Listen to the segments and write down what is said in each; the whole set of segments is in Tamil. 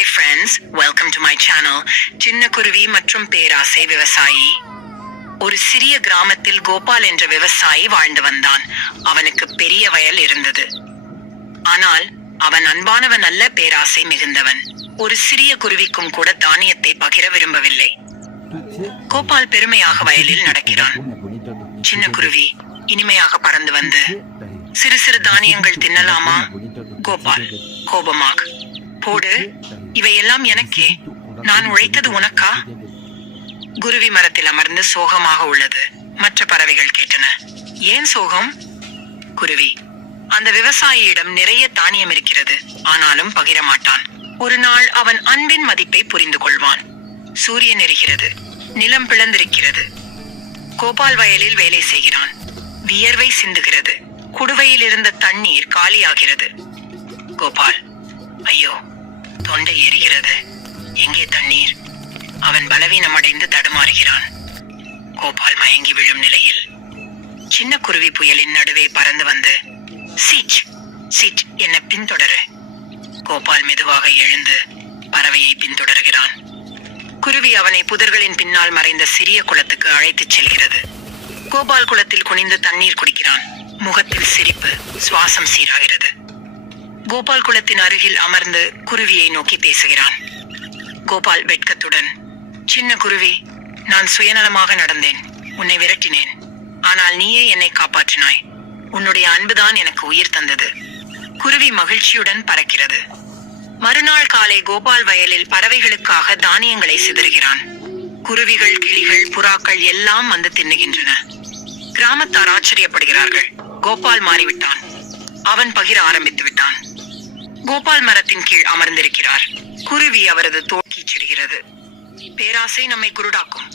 Hi friends, welcome to my channel. சின்ன குருவி மற்றும் பேராசை விவசாயி. ஒரு சிறிய கிராமத்தில் கோபால் என்ற விவசாயி வாழ்ந்து வந்தான். அவனுக்கு பெரிய வயல் இருந்தது. ஆனால் அவன் அன்பானவன் அல்ல, பேராசை மிகுந்தவன். ஒரு சிறிய குருவிக்கும் கூட தானியத்தை பகிர விரும்பவில்லை. கோபால் பெருமையாக வயலில் நடக்கிறான். சின்ன குருவி இனிமையாக பறந்து வந்து, சிறு சிறு தானியங்கள் தின்னலாமா? கோபால் கோபமாக, போடு, இவையெல்லாம் எனக்கே, நான் உழைத்தது உனக்கா? குருவி மரத்தில் அமர்ந்து சோகமாக உள்ளது. மற்ற பறவைகள் கேட்டன, ஏன் சோகம்? குருவி, அந்த விவசாயியிடம் நிறைய தானியம் இருக்கிறது, ஆனாலும் பகிர மாட்டான். ஒரு நாள் அவன் அன்பின் மதிப்பை புரிந்து கொள்வான். சூரியன் எரிகிறது, நிலம் பிளந்திருக்கிறது. கோபால் வயலில் வேலை செய்கிறான். வியர்வை சிந்துகிறது. குடுவையில் இருந்த தண்ணீர் காலியாகிறது. கோபால், ஐயோ, தொண்டை எரிகிறது, எங்கே தண்ணீர்? அவன் பலவீனமடைந்து தடுமாறுகிறான். கோபால் மயங்கி விழும் நிலையில் சின்ன குருவி புயலின் நடுவே பறந்து வந்து, சீச் சீச், என்ன பின்தொடரு. கோபால் மெதுவாக எழுந்து பறவையை பின்தொடர்கிறான். குருவி அவனை புதர்களின் பின்னால் மறைந்த சிறிய குளத்துக்கு அழைத்துச் செல்கிறது. கோபால் குளத்தில் குனிந்து தண்ணீர் குடிக்கிறான். முகத்தில் சிரிப்பு, சுவாசம் சீராகிறது. கோபால் குளத்தின் அருகில் அமர்ந்து குருவியை நோக்கி பேசுகிறான். கோபால் வெட்கத்துடன், சின்ன குருவி, நான் சுயநலமாக நடந்தேன், உன்னை விரட்டினேன். ஆனால் நீயே என்னை காப்பாற்றினாய். உன்னுடைய அன்புதான் எனக்கு உயிர் தந்தது. குருவி மகிழ்ச்சியுடன் பறக்கிறது. மறுநாள் காலை கோபால் வயலில் பறவைகளுக்காக தானியங்களை சிதறுகிறான். குருவிகள், கிளிகள், புறாக்கள் எல்லாம் வந்து தின்னுகின்றன. கிராமத்தார் ஆச்சரியப்படுகிறார்கள். கோபால் மாறிவிட்டான். அவன் பகிர ஆரம்பித்து விட்டான். கோபால் மரத்தின் கீழ் அமர்ந்திருக்கிறார். குருவி அவரது தோல் கீச்சிடுகிறது. பேராசை நம்மை குருடாக்கும்,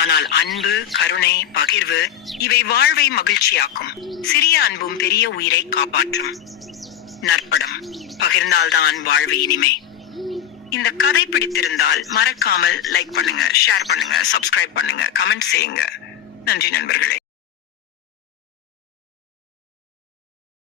ஆனால் அன்பு, கருணை, பகிர்வு இவை வாழ்வை மகிழ்ச்சியாக்கும். சிறிய அன்பும் பெரிய உயிரை காப்பாற்றும். நற்படம், பகிர்ந்தால்தான் வாழ்வு இனிமை. இந்த கதை பிடித்திருந்தால் மறக்காமல் லைக் பண்ணுங்க, ஷேர் பண்ணுங்க, சப்ஸ்கிரைப் பண்ணுங்க, கமெண்ட் செய்யுங்க. நன்றி நண்பர்களே.